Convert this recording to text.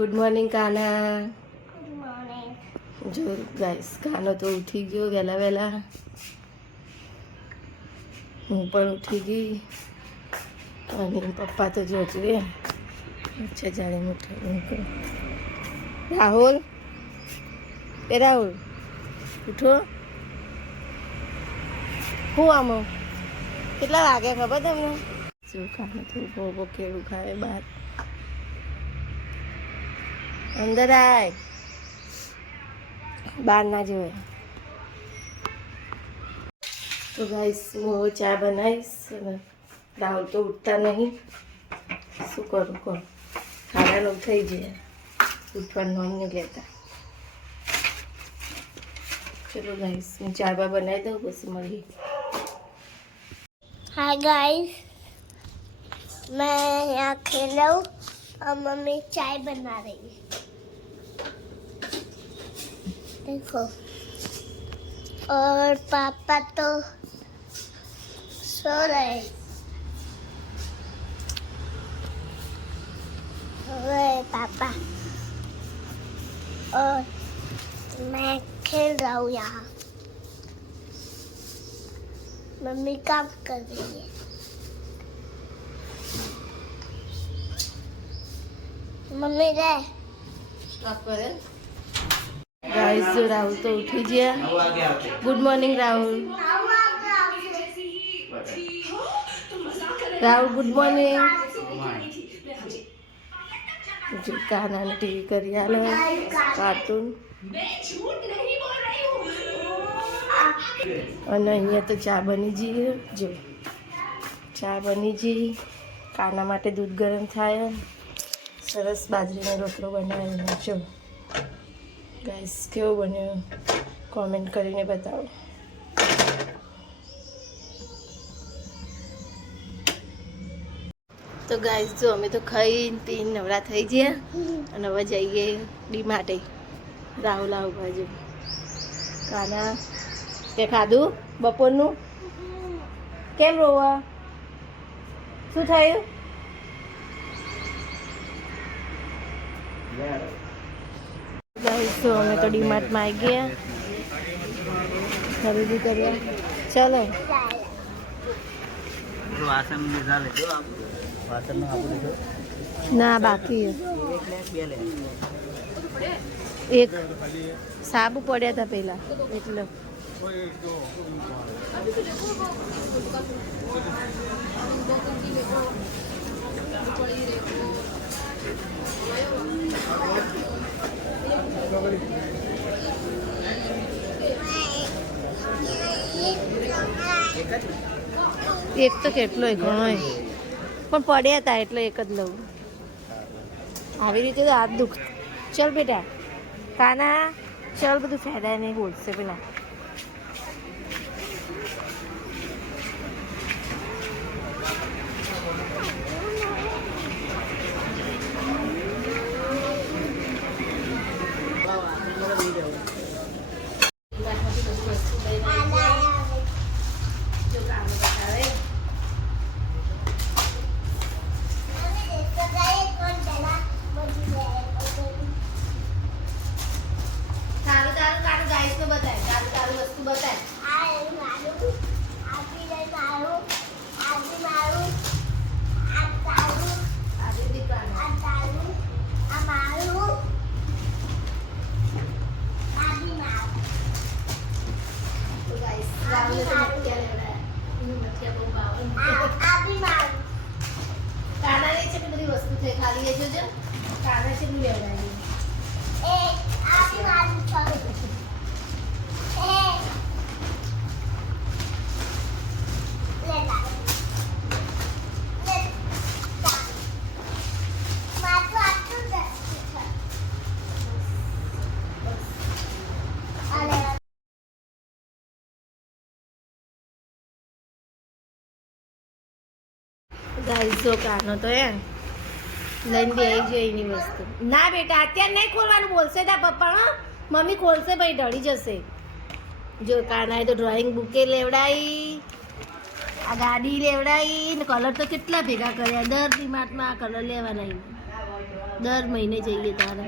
Good morning Kana. Good morning. જો guys Kano તો ઉઠી ગયો વહેલા વહેલા. હું પણ ઉઠી ગઈ અને પપ્પા તો જોજે અચ્છા જાણે ઉઠે. રાહુલ રાહુલ ઉઠો. હું આમ કેટલા વાગે ખબર તમને? શું કાનો તો ઉભો કેળું ખાય બહાર. અંદર આય, બહાર ના જોવે. તો ગાઈસ હું હવે ચા બનાવીશ અને રાહુલ તો ઉઠતા નહીં. શું કરું કોણ, ખાડા લોક થઈ ગયા, ઉઠવાનું નામ નહીં લેતા. ચલો ગાઈસ હું ચા બા બનાવી દઉં પછી મળીએ. हाय गाइस, मैं यहाँ खेल रहा हूँ और मम्मी चाय बना रही है. देखो, और पापा तो सो रहे. अरे पापा, और मैं खेल रहा हूँ यहाँ. मम्मी काम कर रही है. मम्मी रे સ્ટોપ કરે. ગાઈસ જો રાહુલ તો ઉઠી ગયા. Good morning Rahul. Rahul good morning. જો કાનાને ટીવી કરી આલે કાર્ટૂન. અને અહીંયા તો ચા બની જઈએ. જો ચા બની જઈ. કાના માટે દૂધ ગરમ થાય. સરસ બાજરીનો રોટલો બનાવેલો. જો ગાઈસ કેવો બન્યો કોમેન્ટ કરીને બતાવો. તો ગાઈસ જો અમે તો ખાઈને પીને નવરા થઈ ગયા અને હવે જઈએ ડી માટે. રાહુલ આવું બાજુ. કાના તે ખાધું બપોરનું? કેમ રોવા? શું થયું? ગાઈસ તો અમે તો ડીમાર્ટમાં આવી ગયા, ખરીદી કર્યા. ચલો ના બાકી એક સાબુ પડ્યા હતા પેલા એટલે. એક તો કેટલો ઘણો પણ પડ્યા હતા એટલે એક જ લઉં. આવી રીતે તો હાથ દુખ. ચલ બેટા કાના ચલ, બધું ફેરાય નહીં બોલશે પેલા. કાનાની છે બધી વસ્તુ થઈ ખાલી એ જોજો. કાના છે બી લેવડાવી. ગાઈસ જો કાનો તો લઈને બે આવી જોઈએ એની વસ્તુ. ના બેટા અત્યારે નહીં ખોલવાનું, બોલશે તા પપ્પા. હા મમ્મી ખોલશે ભાઈ, ઢળી જશે. જો કાનાએ તો ડ્રોઈંગ બુકે લેવડાવી, આ ગાડી લેવડાવી ને કલર તો કેટલા ભેગા કર્યા. દર ડીમાર્ટમાં આ કલર લેવાના. દર મહિને જઈએ તારે